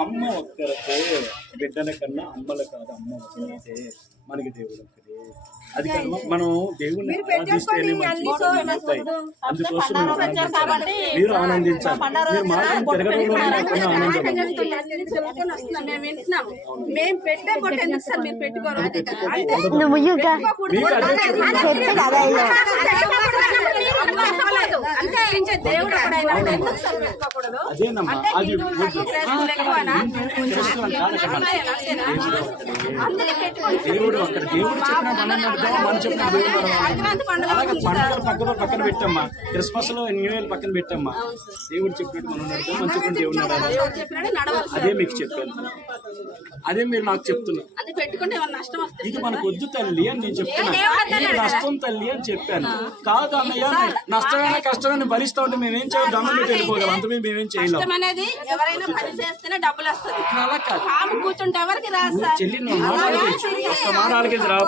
అమ్మ ఒక్కరితే బిడ్డల కన్నా అమ్మల కాదు అమ్మ ఒక్కరితే మనకి దేవుడు అది మనం దేవుడిని అందుకోసం మీరు ఆనందించాలి. మీరు మేము పెట్టే పక్కన పక్కన పెట్టమ్మా. క్రిస్మస్లో న్యూ ఇయర్ పక్కన పెట్టమ్మా. దేవుడు చెప్పినట్టు మనం నడుద్దాం మనం చెప్పిన దేవుడు నడవాలి అదే మీకు చెప్పాను. అదే మీరు నాకు చెప్తున్నారు అది పెట్టుకుంటే ఏమన్నా నష్టం వస్తుంది ఇది మనకు వద్దు తల్లి అని నేను చెప్తున్నాను నష్టం తల్లి అని చెప్పాను. కాదు అన్నయ్య నష్టమైన కష్టమైన భరిస్తా ఉంటే మేమేం చేయాలి దండం పెట్టి వెళ్ళిపోగలం అంత మేమేం చేయలేం. కష్టం అనేది ఎవరైనా పని చేస్తేనే డబ్బులు వస్తుంది. అలా కాదు కాము కూర్చుంటే ఎవరికి రాదు సార్? చెల్లి నువ్వు ఒక్క రా.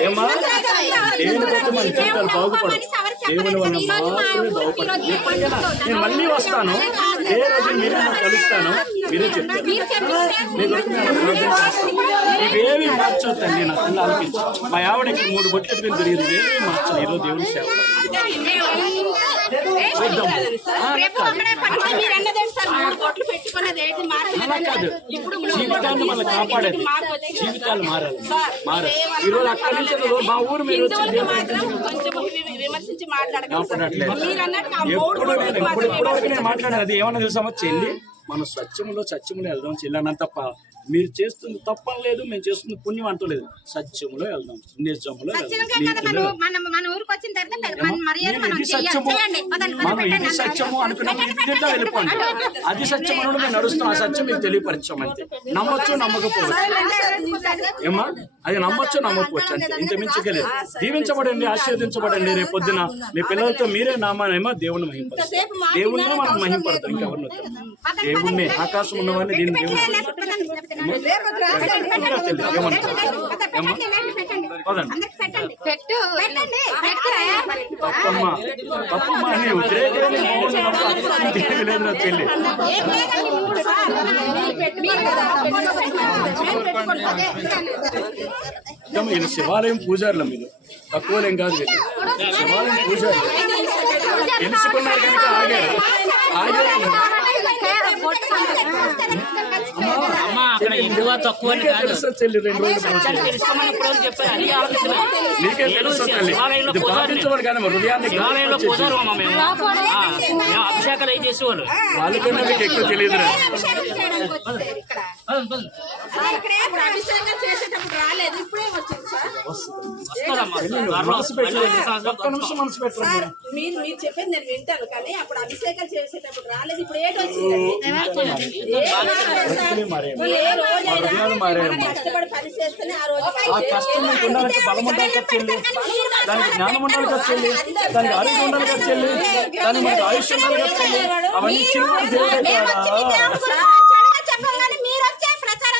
ఏమా దేవుని మన బాగుపడదు దేవుని నేను మళ్ళీ వస్తాను. ఏ రోజు మీరు కలుస్తాను? మీరే చెప్తాను ఇవేవి మార్చొద్దు అండి నా తల్లి ఆలోచించి మా ఆవిడ మూడు బొట్లు పెట్టుకుని తిరిగింది. ఇవేవి మార్చండి ఈరోజు దేవుని సేవ. జీవితాన్ని మనం కాపాడేది. జీవితాలు మారాలి. మారాలి. ఈరోజు అక్కడి నుంచి మా ఊరు మీరు వచ్చి విమర్శించి మాట్లాడకండి ఏమన్నా తెలుసామో చెల్లి. మనం స్వచ్ఛంలో సత్యంలో వెళ్దాం చెల్లి అన్నంత మీరు చేస్తుంది తప్పని లేదు మేము చేస్తుంది పుణ్యం అంటలేదు సత్యములో వెళ్దాం వెళ్దాం. మన ఇది. సత్యము అనుకున్నప్పుడు ఇది వెళ్ళిపోండి. అది సత్యం అనుడు మేము నడుస్తాం ఆ సత్యం మీకు తెలియపరిచాం అంతే. నమ్మొచ్చు నమ్మకపోవచ్చు. ఏమ్మా? అది నమ్మొచ్చు నమ్మకపోవచ్చు అంతే. ఇంత మించగలేదు దీవించబడండి ఆశీర్వదించబడండి రేపు పొద్దున. మీ పిల్లలతో మీరే నామానేమో దేవుని మహింపరుస్తారు. దేవుణ్ణే మనం మహింపడతాం ఇంకెవరిని దేవుణ్ణి ఆకాశం ఉన్నవాడిని దీన్ని దేవుని చెల్లి. శివాలయం పూజారుల మీద. తక్కువలేం కాదు శివాలయం పూజారులు. తెలుసుకున్నారు కనుక ఆగారు? ఆగారు? అక్కడ విలువ తక్కువ శివాలయంలో పోతారు. అమ్మ మేము. అభిషేకాలు తెలియదు చేసేటప్పుడు రాలేదు ఇప్పుడే వచ్చింది సార్. మీరు మీరు చెప్పేది నేను వింటాను కానీ అప్పుడు అభిషేకాలు చేసేటప్పుడు కష్టపడి పని చేస్తేనే ఆ రోజు కష్టం ఉండాలంటే అవన్నీ చిన్న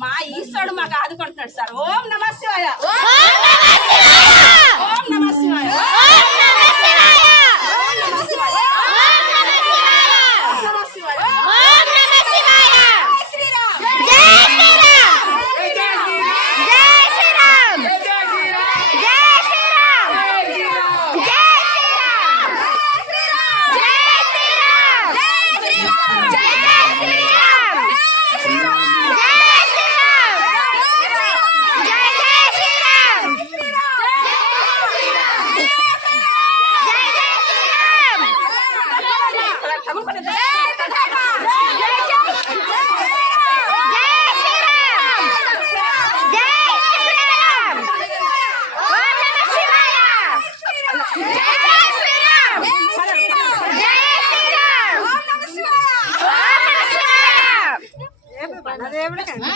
మా ఈశ్వరుడు మాకు ఆదుకుంటున్నాడు సార్. ఓం నమ కాదు.